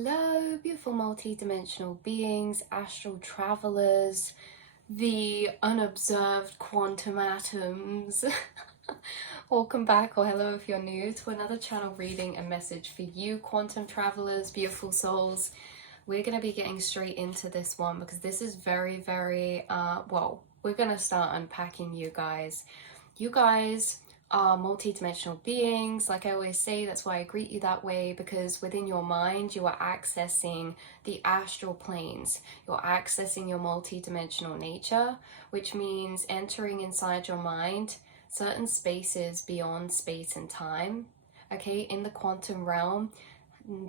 Hello, beautiful multi-dimensional beings, astral travelers, the unobserved quantum atoms. Welcome back, or hello if you're new, to another channel reading and message for you, quantum travelers, beautiful souls. We're going to be getting straight into this one because this is very, we're going to start unpacking you guys. You guys are multi-dimensional beings. Like I always say, that's why I greet you that way, because within your mind you are accessing the astral planes. You're accessing your multi-dimensional nature, which means entering inside your mind certain spaces beyond space and time. Okay, in the quantum realm,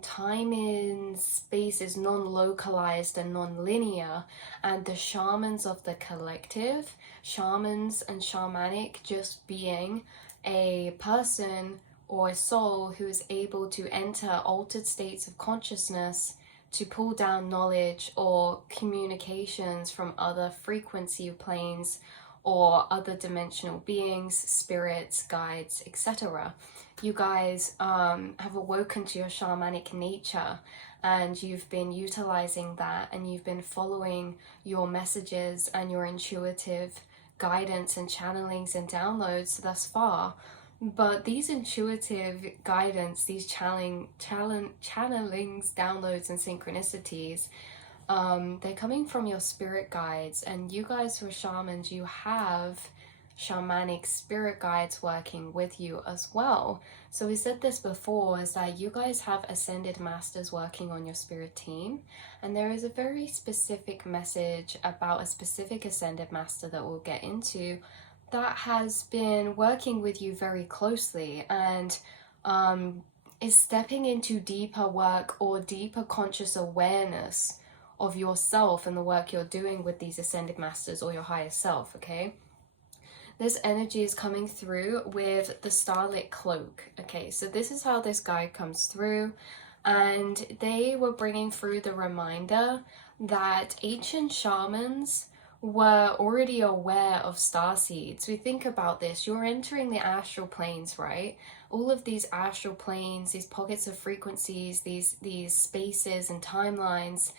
time and space is non-localized and non-linear, and the shamans of the collective, shamans and shamanic, just being a person or a soul who is able to enter altered states of consciousness to pull down knowledge or communications from other frequency planes or other dimensional beings, spirits, guides, etc. You guys have awoken to your shamanic nature, and you've been utilizing that, and you've been following your messages and your intuitive guidance and channelings and downloads thus far. But these intuitive guidance, these channelings, downloads, and synchronicities, they're coming from your spirit guides. And you guys who are shamans, you have shamanic spirit guides working with you as well. So we said this before, is that you guys have ascended masters working on your spirit team, and there is a very specific message about a specific ascended master that we'll get into that has been working with you very closely and is stepping into deeper work or deeper conscious awareness of yourself and the work you're doing with these ascended masters or your higher self. Okay, this energy is coming through with the starlit cloak. Okay, so this is how this guide comes through, and they were bringing through the reminder that ancient shamans were already aware of star seeds. We think about this, you're entering the astral planes, right? All of these astral planes, these pockets of frequencies, these spaces and timelines,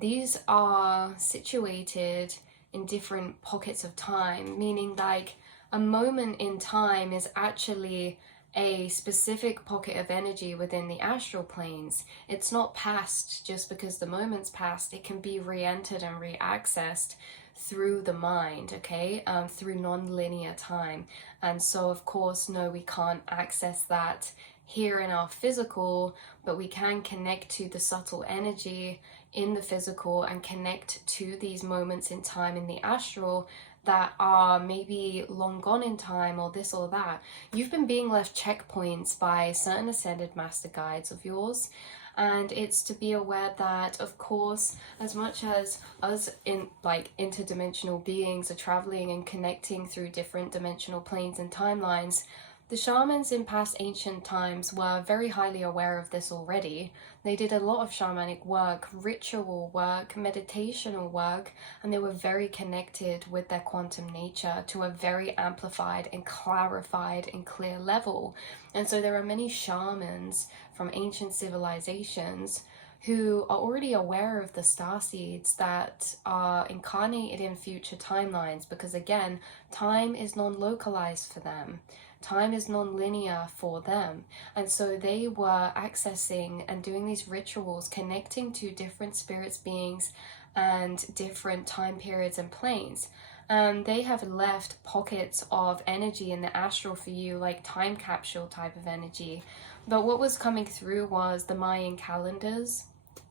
these are situated in different pockets of time, meaning like a moment in time is actually a specific pocket of energy within the astral planes. It's not past just because the moment's passed. It can be re-entered and re-accessed through the mind, okay, through non-linear time. And so of course, no, we can't access that here in our physical, but we can connect to the subtle energy in the physical and connect to these moments in time in the astral that are maybe long gone in time, or this or that. You've been being left checkpoints by certain ascended master guides of yours, and it's to be aware that, of course, as much as us in like interdimensional beings are traveling and connecting through different dimensional planes and timelines, the shamans in past ancient times were very highly aware of this already. They did a lot of shamanic work, ritual work, meditational work, and they were very connected with their quantum nature to a very amplified and clarified and clear level. And so there are many shamans from ancient civilizations who are already aware of the star seeds that are incarnated in future timelines, because again, time is non-localized for them. Time is non-linear for them, and so they were accessing and doing these rituals, connecting to different spirits, beings, and different time periods and planes. And they have left pockets of energy in the astral for you, like time capsule type of energy. But what was coming through was the Mayan calendars,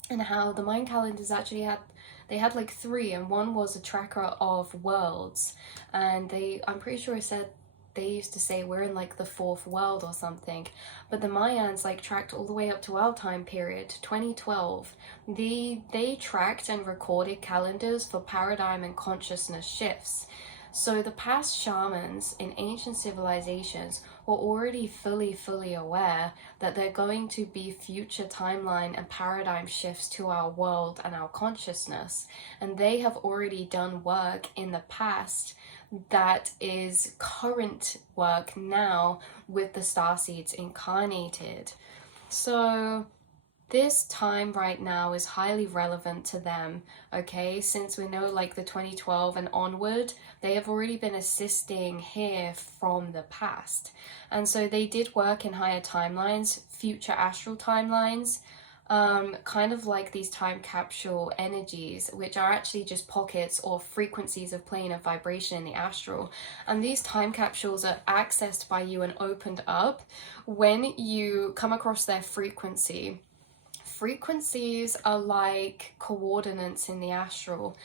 and how the Mayan calendars actually had like three, and one was a tracker of worlds, and I'm pretty sure it said they used to say we're in like the fourth world or something, but the Mayans like tracked all the way up to our time period, 2012. They tracked and recorded calendars for paradigm and consciousness shifts. So the past shamans in ancient civilizations were already fully aware that they're going to be future timeline and paradigm shifts to our world and our consciousness, and they have already done work in the past that is current work now with the starseeds incarnated. So this time right now is highly relevant to them, okay? Since we know like the 2012 and onward, they have already been assisting here from the past. And so they did work in higher timelines, future astral timelines, kind of like these time capsule energies, which are actually just pockets or frequencies of plane of vibration in the astral. And these time capsules are accessed by you and opened up when you come across their frequency. Frequencies are like coordinates in the astral,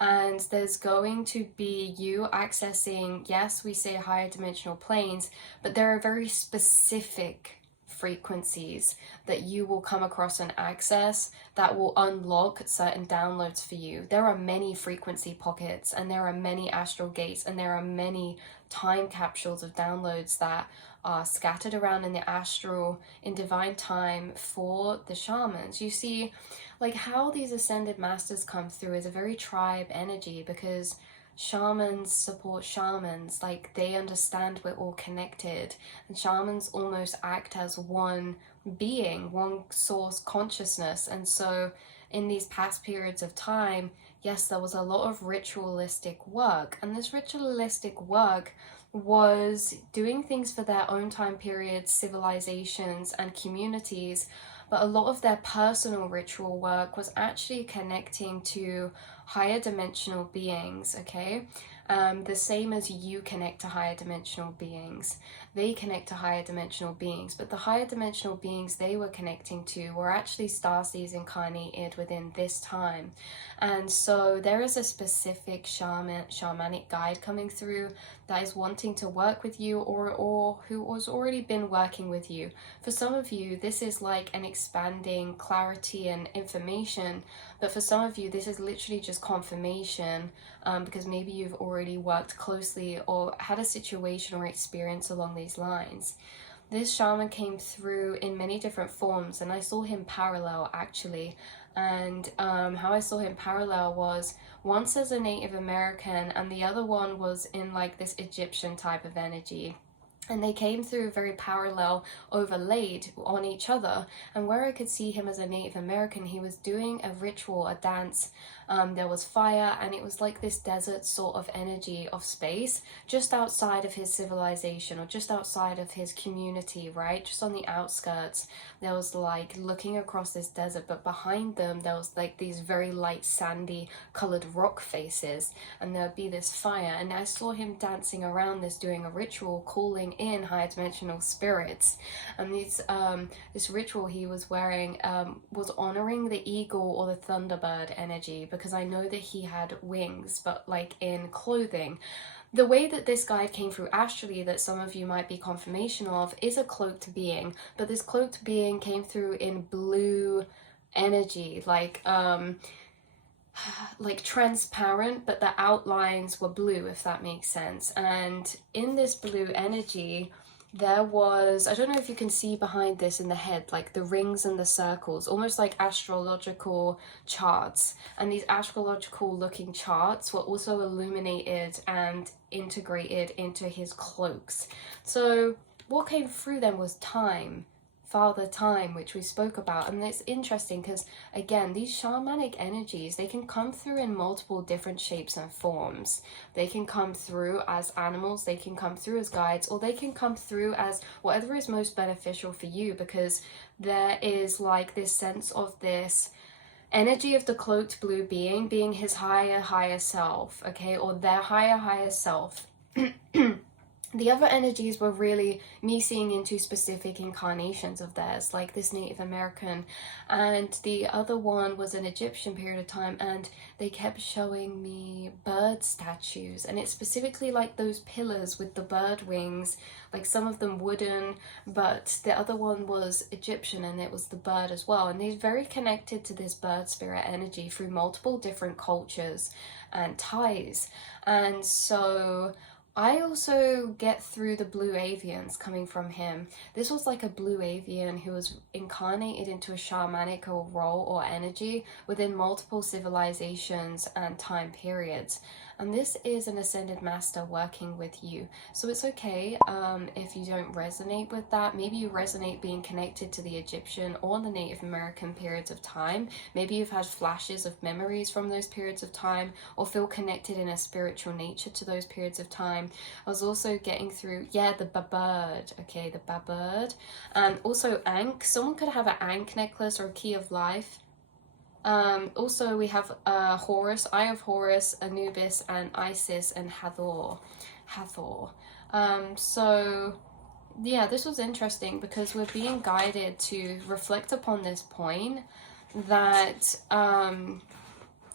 and there's going to be you accessing, yes, we say higher dimensional planes, but there are very specific frequencies that you will come across and access that will unlock certain downloads for you. There are many frequency pockets, and there are many astral gates, and there are many time capsules of downloads that are scattered around in the astral in divine time for the shamans. You see, like how these ascended masters come through is a very tribe energy, because shamans support shamans, like they understand we're all connected, and shamans almost act as one being, one source consciousness. And so in these past periods of time, yes, there was a lot of ritualistic work, and this ritualistic work was doing things for their own time periods, civilizations, and communities, but a lot of their personal ritual work was actually connecting to higher dimensional beings, okay? The same as you connect to higher dimensional beings. They connect to higher dimensional beings, but the higher dimensional beings they were connecting to were actually starseeds incarnated within this time. And so there is a specific shamanic guide coming through that is wanting to work with you, or who has already been working with you. For some of you, this is like an expanding clarity and information, but for some of you, this is literally just confirmation, because maybe you've already worked closely or had a situation or experience along these lines. This shaman came through in many different forms, and I saw him parallel actually. And how I saw him parallel was once as a Native American, and the other one was in like this Egyptian type of energy. And they came through very parallel, overlaid on each other. And where I could see him as a Native American, he was doing a ritual, a dance. There was fire, and it was like this desert sort of energy of space, just outside of his civilization, or just outside of his community, right? Just on the outskirts. There was like looking across this desert, but behind them, there was like these very light, sandy colored rock faces. And there would be this fire. And I saw him dancing around this, doing a ritual, calling in higher dimensional spirits. And this ritual he was wearing was honoring the eagle or the thunderbird energy, because I know that he had wings, but like in clothing. The way that this guide came through astrally, that some of you might be confirmation of, is a cloaked being, but this cloaked being came through in blue energy, like transparent, but the outlines were blue, if that makes sense. And in this blue energy, there was, I don't know if you can see behind this in the head, like the rings and the circles, almost like astrological charts. And these astrological looking charts were also illuminated and integrated into his cloaks. So what came through them was time, Father Time, which we spoke about. And it's interesting because, again, these shamanic energies, they can come through in multiple different shapes and forms. They can come through as animals, they can come through as guides, or they can come through as whatever is most beneficial for you, because there is like this sense of this energy of the cloaked blue being his higher self, okay, or their higher self. The other energies were really me seeing into specific incarnations of theirs, like this Native American, and the other one was an Egyptian period of time, and they kept showing me bird statues, and it's specifically like those pillars with the bird wings, like some of them wooden, but the other one was Egyptian, and it was the bird as well. And they're very connected to this bird spirit energy through multiple different cultures and ties. And so I also get through the blue avians coming from him. This was like a blue avian who was incarnated into a shamanic role or energy within multiple civilizations and time periods. and this is an ascended master working with you. So it's okay if you don't resonate with that. Maybe you resonate being connected to the Egyptian or the Native American periods of time. Maybe you've had flashes of memories from those periods of time, or feel connected in a spiritual nature to those periods of time. I was also getting through, yeah, the babird, okay, the babird, and also ankh. Someone could have an ankh necklace or a key of life. Also we have Horus, Eye of Horus, Anubis, and Isis, and Hathor. So yeah, this was interesting because we're being guided to reflect upon this point that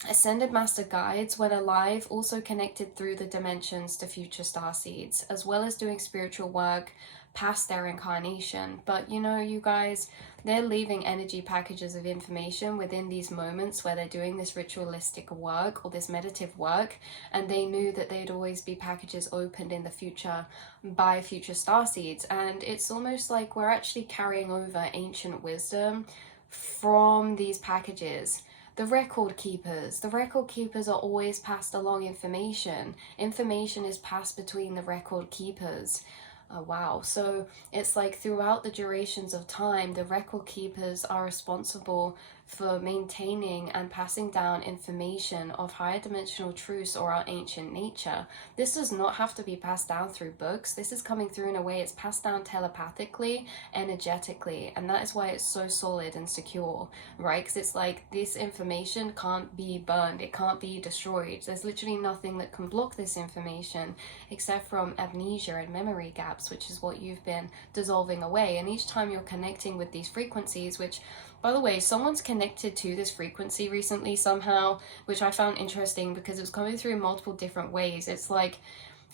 Ascended Master Guides, when alive, also connected through the dimensions to future starseeds, as well as doing spiritual work past their incarnation. But you know, you guys, they're leaving energy packages of information within these moments where they're doing this ritualistic work or this meditative work, and they knew that they'd always be packages opened in the future by future starseeds. And it's almost like we're actually carrying over ancient wisdom from these packages. The record keepers are always passed along information. Information is passed between the record keepers. Oh, wow. So it's like throughout the durations of time, the record keepers are responsible for maintaining and passing down information of higher dimensional truths or our ancient nature. This does not have to be passed down through books. This is coming through in a way it's passed down telepathically, energetically, and that is why it's so solid and secure, right? Because it's like this information can't be burned, it can't be destroyed. There's literally nothing that can block this information except from amnesia and memory gaps, which is what you've been dissolving away. And each time you're connecting with these frequencies, which, by the way, someone's connected to this frequency recently somehow, which I found interesting because it was coming through in multiple different ways. It's like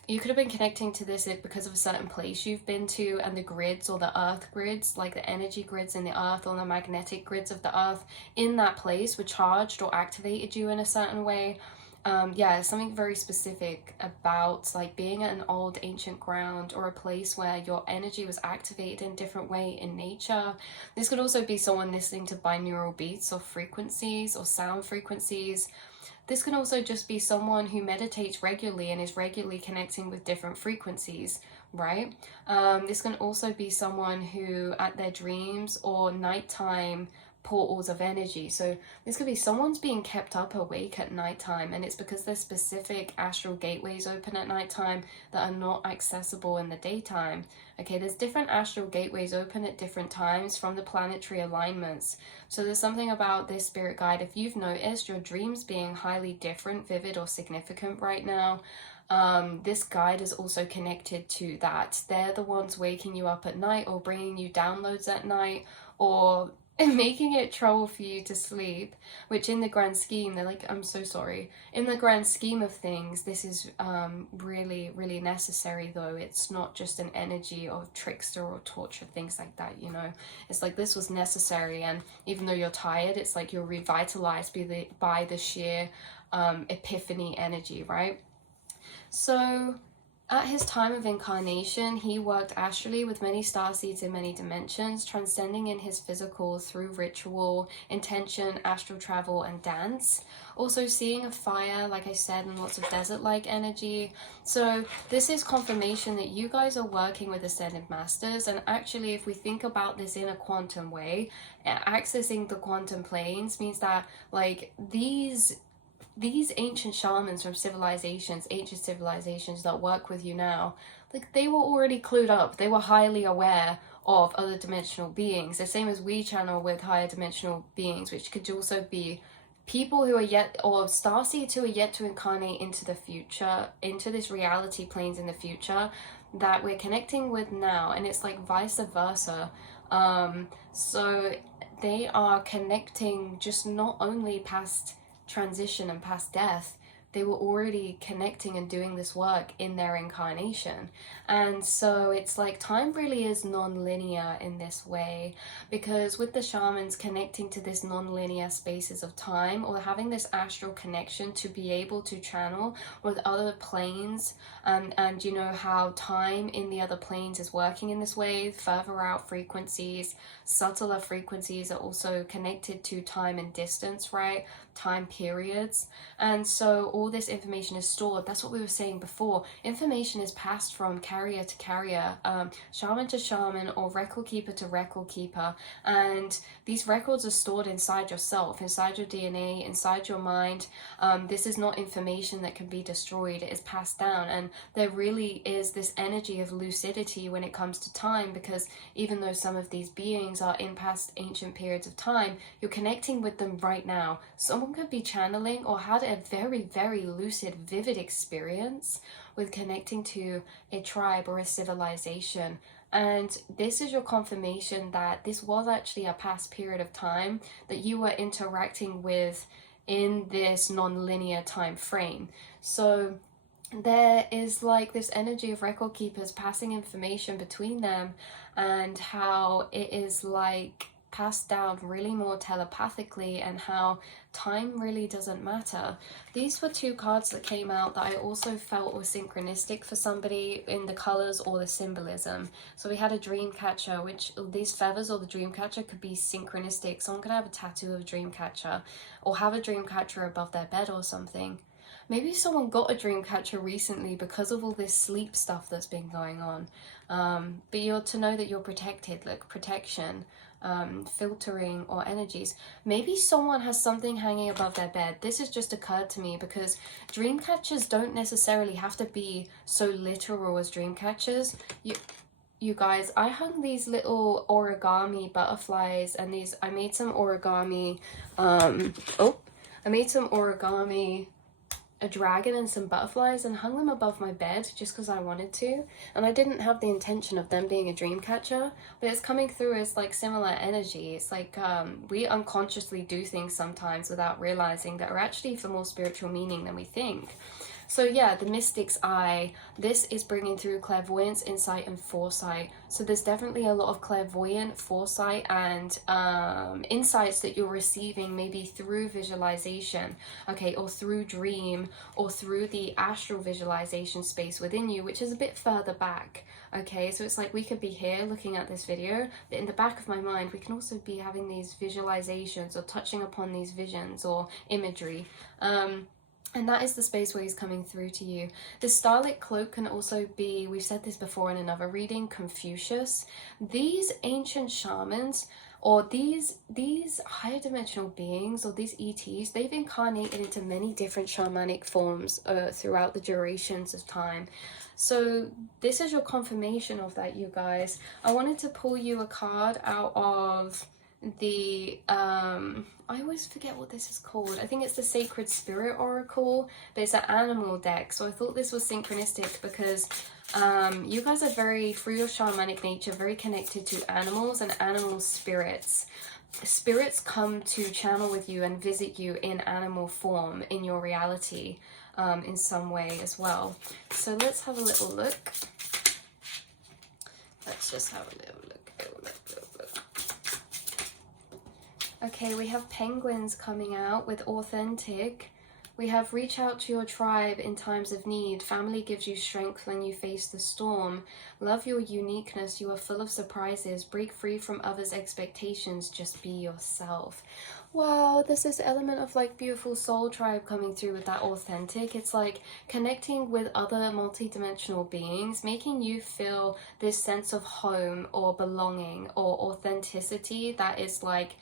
you could have been connecting to this because of a certain place you've been to, and the grids or the earth grids, like the energy grids in the earth or the magnetic grids of the earth in that place were charged or activated you in a certain way. Yeah, something very specific about like being at an old ancient ground or a place where your energy was activated in a different way in nature. This could also be someone listening to binaural beats or frequencies or sound frequencies. This can also just be someone who meditates regularly and is regularly connecting with different frequencies, right? This can also be someone who at their dreams or nighttime portals of energy. So this could be someone's being kept up awake at nighttime, and it's because there's specific astral gateways open at nighttime that are not accessible in the daytime. Okay, there's different astral gateways open at different times from the planetary alignments. So there's something about this spirit guide. If you've noticed your dreams being highly different, vivid, or significant right now, this guide is also connected to that. They're the ones waking you up at night or bringing you downloads at night, or making it trouble for you to sleep, which in the grand scheme, they're like, I'm so sorry. In the grand scheme of things, this is really, really necessary, though. It's not just an energy of trickster or torture, things like that, you know. It's like this was necessary, and even though you're tired, it's like you're revitalized by the sheer epiphany energy, right? So at his time of incarnation, he worked astrally with many starseeds in many dimensions, transcending in his physical through ritual, intention, astral travel, and dance. Also seeing a fire, like I said, and lots of desert-like energy. So this is confirmation that you guys are working with Ascended Masters, and actually if we think about this in a quantum way, accessing the quantum planes means that like these ancient shamans from ancient civilizations that work with you now, like they were already clued up. They were highly aware of other dimensional beings, the same as we channel with higher dimensional beings, which could also be people who are yet, or starseeds who are yet to incarnate into the future, into this reality planes in the future that we're connecting with now. And it's like vice versa. So they are connecting just not only past transition and past death, they were already connecting and doing this work in their incarnation. And so it's like time really is non-linear in this way, because with the shamans connecting to this non-linear spaces of time, or having this astral connection to be able to channel with other planes, and you know how time in the other planes is working in this way, further out frequencies, subtler frequencies are also connected to time and distance, right? Time periods. And so all this information is stored. That's what we were saying before. Information is passed from carrier to carrier, shaman to shaman, or record keeper to record keeper. And these records are stored inside yourself, inside your DNA, inside your mind. This is not information that can be destroyed. It is passed down. And there really is this energy of lucidity when it comes to time, because even though some of these beings are in past ancient periods of time, you're connecting with them right now. Someone could be channeling or had a very, very lucid, vivid experience with connecting to a tribe or a civilization. And this is your confirmation that this was actually a past period of time that you were interacting with in this non-linear time frame. So there is like this energy of record keepers passing information between them, and how it is like passed down really more telepathically, and how time really doesn't matter. These were two cards that came out that I also felt were synchronistic for somebody in the colors or the symbolism. So we had a dream catcher, which these feathers or the dream catcher could be synchronistic. Someone could have a tattoo of a dream catcher, or have a dream catcher above their bed or something. Maybe someone got a dream catcher recently because of all this sleep stuff that's been going on. But you're to know that you're protected, like protection, filtering or energies. Maybe someone has something hanging above their bed. This has just occurred to me because dream catchers don't necessarily have to be so literal as dream catchers. You guys, I hung these little origami butterflies, and these, I made some origami, a dragon and some butterflies, and hung them above my bed just because I wanted to, and I didn't have the intention of them being a dream catcher, but it's coming through as like similar energy. It's like we unconsciously do things sometimes without realizing that are actually for more spiritual meaning than we think. So yeah, the mystic's eye, this is bringing through clairvoyance, insight, and foresight. So there's definitely a lot of clairvoyant, foresight, and insights that you're receiving, maybe through visualization, okay, or through dream, or through the astral visualization space within you, which is a bit further back, okay? So it's like we could be here looking at this video, but in the back of my mind, we can also be having these visualizations or touching upon these visions or imagery. And that is the space where he's coming through to you. The starlit cloak can also be, we've said this before in another reading, Confucius. These ancient shamans, or these higher dimensional beings, or these ETs, they've incarnated into many different shamanic forms throughout the durations of time. So this is your confirmation of that, you guys. I wanted to pull you a card out of the I always forget what this is called. I think it's the Sacred Spirit Oracle, but it's an animal deck. So I thought this was synchronistic because you guys are very, through your shamanic nature, very connected to animals and animal spirits. Spirits come to channel with you and visit you in animal form in your reality in some way as well. So let's have a little look. Let's just have a little look. Okay, we have penguins coming out with authentic. We have reach out to your tribe in times of need. Family gives you strength when you face the storm. Love your uniqueness. You are full of surprises. Break free from others' expectations. Just be yourself. Wow, there's this element of like beautiful soul tribe coming through with that authentic. It's like connecting with other multidimensional beings, making you feel this sense of home or belonging or authenticity that is like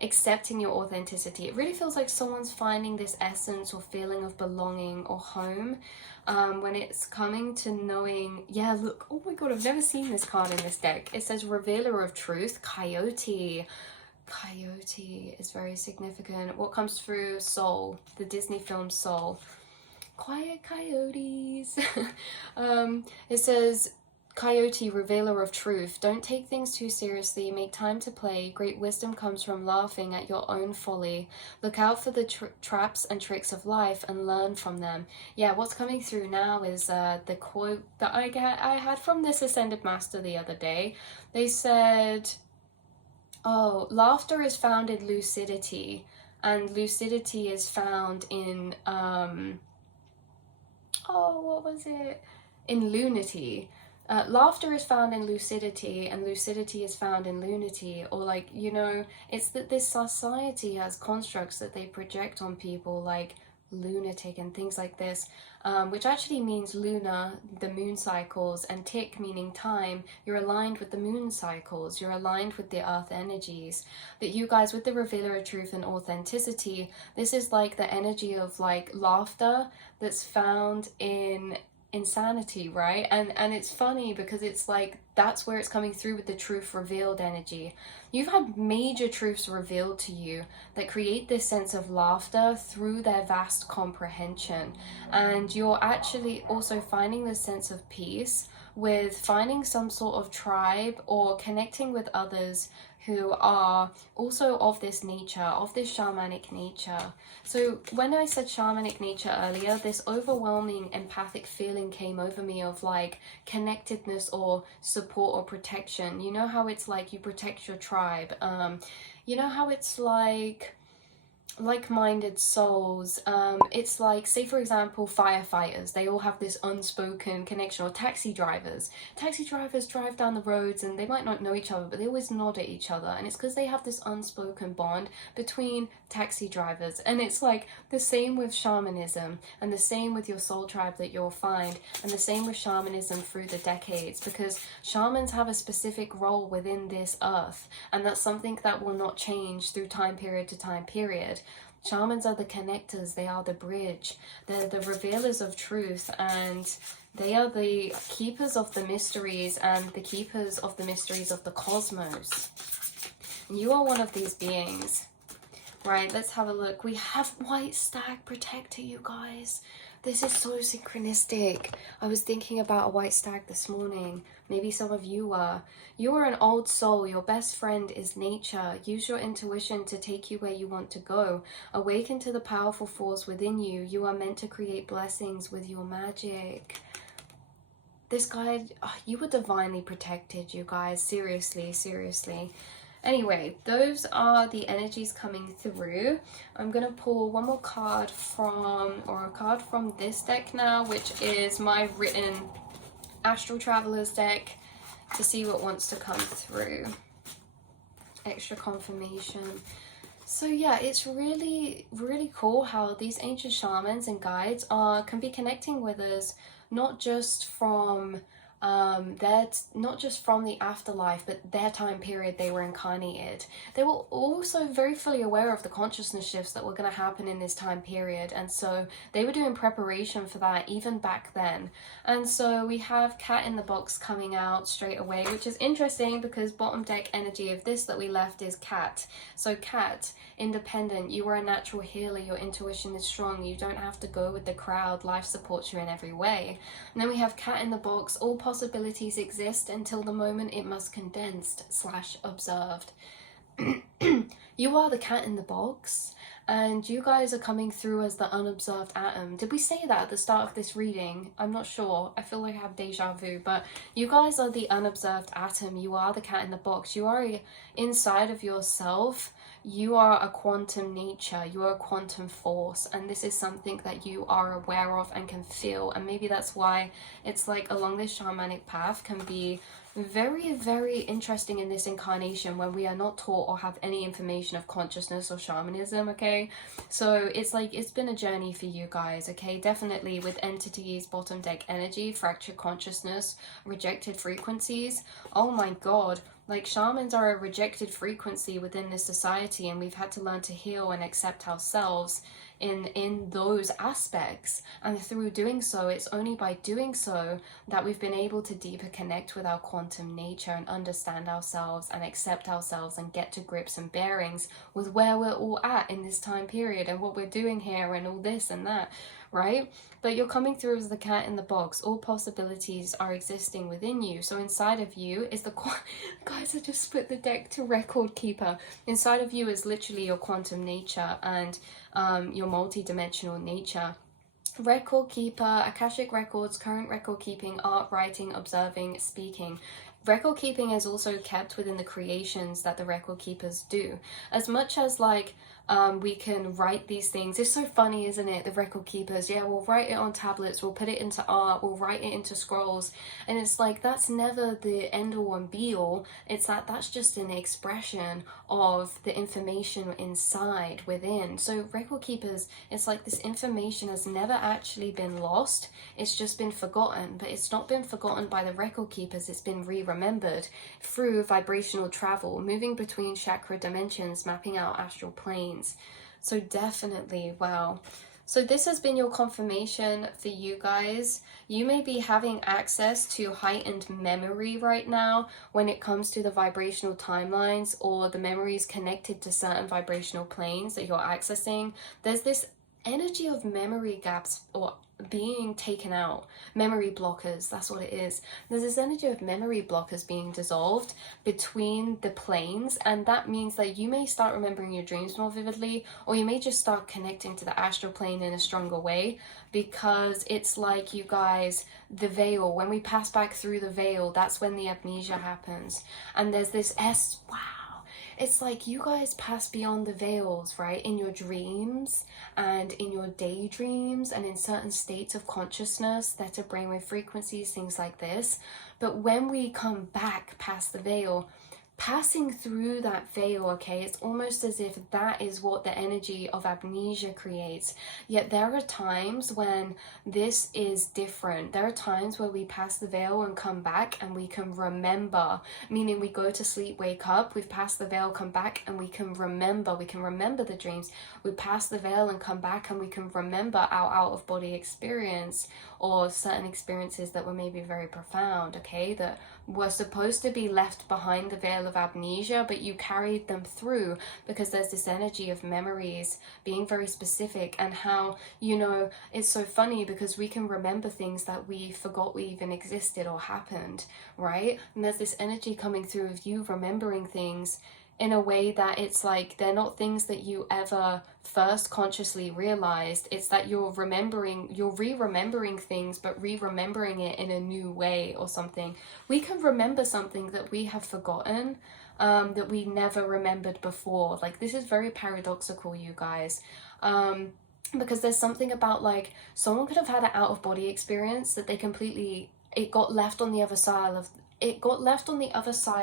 accepting your authenticity. It really feels like someone's finding this essence or feeling of belonging or home when it's coming to knowing. Yeah, look, oh my god, I've never seen this card in this deck. It says Revealer of Truth, Coyote. Coyote is very significant. What comes through? Soul, the Disney film Soul. Quiet coyotes. It says Coyote, Revealer of Truth. Don't take things too seriously. Make time to play. Great wisdom comes from laughing at your own folly. Look out for the traps and tricks of life and learn from them. Yeah, what's coming through now is the quote that I had from this Ascended Master the other day. They said, oh, laughter is found in lucidity, and lucidity is found in, what was it? In lunity. Laughter is found in lucidity, and lucidity is found in lunity. Or like, you know, it's that this society has constructs that they project on people, like lunatic and things like this, which actually means lunar, the moon cycles, and tick meaning time. You're aligned with the moon cycles, you're aligned with the earth energies. But you guys, with the revealer of truth and authenticity, this is like the energy of like laughter that's found in insanity, right? And it's funny because it's like that's where it's coming through with the truth revealed energy. You've had major truths revealed to you that create this sense of laughter through their vast comprehension, and you're actually also finding this sense of peace with finding some sort of tribe or connecting with others who are also of this nature, of this shamanic nature. So when I said shamanic nature earlier, this overwhelming empathic feeling came over me of like connectedness or support or protection. You know how it's like you protect your tribe. You know how it's like-minded souls. It's like, say for example, firefighters, they all have this unspoken connection, or taxi drivers drive down the roads and they might not know each other, but they always nod at each other, and it's because they have this unspoken bond between taxi drivers. And it's like the same with shamanism, and the same with your soul tribe that you'll find, and the same with shamanism through the decades, because shamans have a specific role within this earth, and that's something that will not change through time period to time period. Shamans are the connectors, they are the bridge, they're the revealers of truth, and they are the keepers of the mysteries and the keepers of the mysteries of the cosmos. And you are one of these beings. Right, let's have a look. We have White Stag Protector, you guys. This is so synchronistic. I was thinking about a white stag this morning. Maybe some of you were. You are an old soul. Your best friend is nature. Use your intuition to take you where you want to go. Awaken to the powerful force within you. You are meant to create blessings with your magic. This guy, you were divinely protected, you guys. Seriously, seriously. Anyway, those are the energies coming through. I'm going to pull one more card from, or a card from this deck now, which is my written Astral Travelers deck, to see what wants to come through. Extra confirmation. So yeah, it's really, really cool how these ancient shamans and guides can be connecting with us, not just from not just from the afterlife, but their time period they were incarnated. They were also very fully aware of the consciousness shifts that were going to happen in this time period, and so they were doing preparation for that even back then. And so we have Cat in the Box coming out straight away, which is interesting because bottom deck energy of this that we left is Cat. So Cat, independent, you are a natural healer, your intuition is strong, you don't have to go with the crowd, life supports you in every way. And then we have Cat in the Box, all possibilities exist until the moment it must condensed / observed. You are the cat in the box, and you guys are coming through as the unobserved atom. Did we say that at the start of this reading? I'm not sure. I feel like I have deja vu, but you guys are the unobserved atom. You are the cat in the box. You are inside of yourself. You are a quantum nature, you are a quantum force, and this is something that you are aware of and can feel. And maybe that's why it's like along this shamanic path can be very, very interesting in this incarnation when we are not taught or have any information of consciousness or shamanism, okay? So it's like, it's been a journey for you guys, okay? Definitely with entities, bottom deck energy, fractured consciousness, rejected frequencies. Oh my god. Like, shamans are a rejected frequency within this society, and we've had to learn to heal and accept ourselves in those aspects. And through doing so, it's only by doing so that we've been able to deeper connect with our quantum nature and understand ourselves and accept ourselves and get to grips and bearings with where we're all at in this time period and what we're doing here and all this and that, right? But you're coming through as the cat in the box. All possibilities are existing within you. So inside of you is the guys, I just split the deck to record keeper. Inside of you is literally your quantum nature and your multi-dimensional nature. Record keeper, Akashic records, current record keeping, art, writing, observing, speaking. Record keeping is also kept within the creations that the record keepers do. As much as like We can write these things. It's so funny, isn't it? The record keepers, yeah, we'll write it on tablets, we'll put it into art, we'll write it into scrolls, and it's like that's never the end all and be all. It's that that's just an expression of the information inside within. So record keepers, it's like this information has never actually been lost, it's just been forgotten, but it's not been forgotten by the record keepers, it's been re-remembered through vibrational travel, moving between chakra dimensions, mapping out astral planes. So definitely, wow. So this has been your confirmation for you guys. You may be having access to heightened memory right now when it comes to the vibrational timelines or the memories connected to certain vibrational planes that you're accessing. There's this energy of memory gaps or being taken out, memory blockers, that's what it is. There's this energy of memory blockers being dissolved between the planes, and that means that you may start remembering your dreams more vividly, or you may just start connecting to the astral plane in a stronger way, because it's like, you guys, the veil, when we pass back through the veil, that's when the amnesia happens. And there's this wow, it's like you guys pass beyond the veils, right? In your dreams and in your daydreams and in certain states of consciousness, theta brainwave frequencies, things like this. But when we come back past the veil, passing through that veil, okay, it's almost as if that is what the energy of amnesia creates. Yet there are times when this is different. There are times where we pass the veil and come back and we can remember, meaning we go to sleep, wake up, we've passed the veil, come back, and we can remember the dreams. We pass the veil and come back and we can remember our out-of-body experience or certain experiences that were maybe very profound, okay, that were supposed to be left behind the veil of amnesia, but you carried them through because there's this energy of memories being very specific. And how, you know, it's so funny because we can remember things that we forgot we even existed or happened, right? And there's this energy coming through of you remembering things in a way that it's like they're not things that you ever first consciously realized. It's that you're re-remembering things, but re-remembering it in a new way or something. We can remember something that we have forgotten, that we never remembered before. Like, this is very paradoxical, you guys. Because there's something about, like, someone could have had an out-of-body experience that it got left on the other side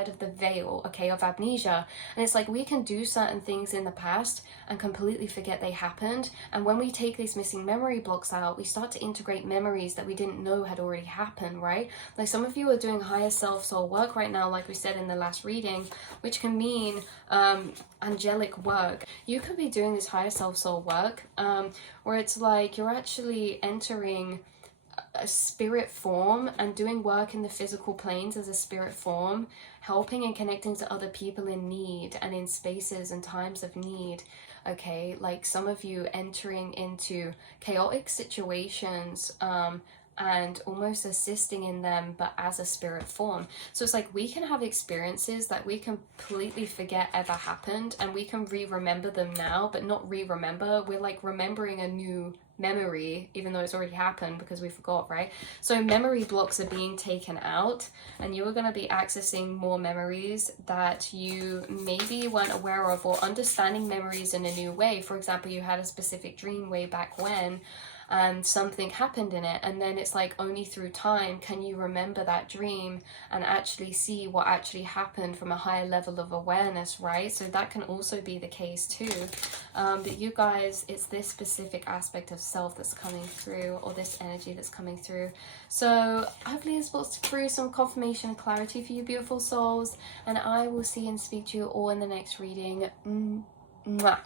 of the veil, okay, of amnesia. And it's like we can do certain things in the past and completely forget they happened. And when we take these missing memory blocks out, we start to integrate memories that we didn't know had already happened, right? Like, some of you are doing higher self soul work right now, like we said in the last reading, which can mean angelic work. You could be doing this higher self soul work where it's like you're actually entering a spirit form and doing work in the physical planes as a spirit form, helping and connecting to other people in need and in spaces and times of need, okay? Like, some of you entering into chaotic situations and almost assisting in them, but as a spirit form. So it's like we can have experiences that we completely forget ever happened, and we can re-remember them now, but not re-remember. We're like remembering a new memory, even though it's already happened because we forgot, right? So memory blocks are being taken out, and you are going to be accessing more memories that you maybe weren't aware of, or understanding memories in a new way. For example, you had a specific dream way back when, and something happened in it, and then it's like only through time can you remember that dream and actually see what actually happened from a higher level of awareness, right? So that can also be the case too. But you guys, it's this specific aspect of self that's coming through, or this energy that's coming through. So hopefully this brought through some confirmation and clarity for you beautiful souls, and I will see and speak to you all in the next reading. Mwah.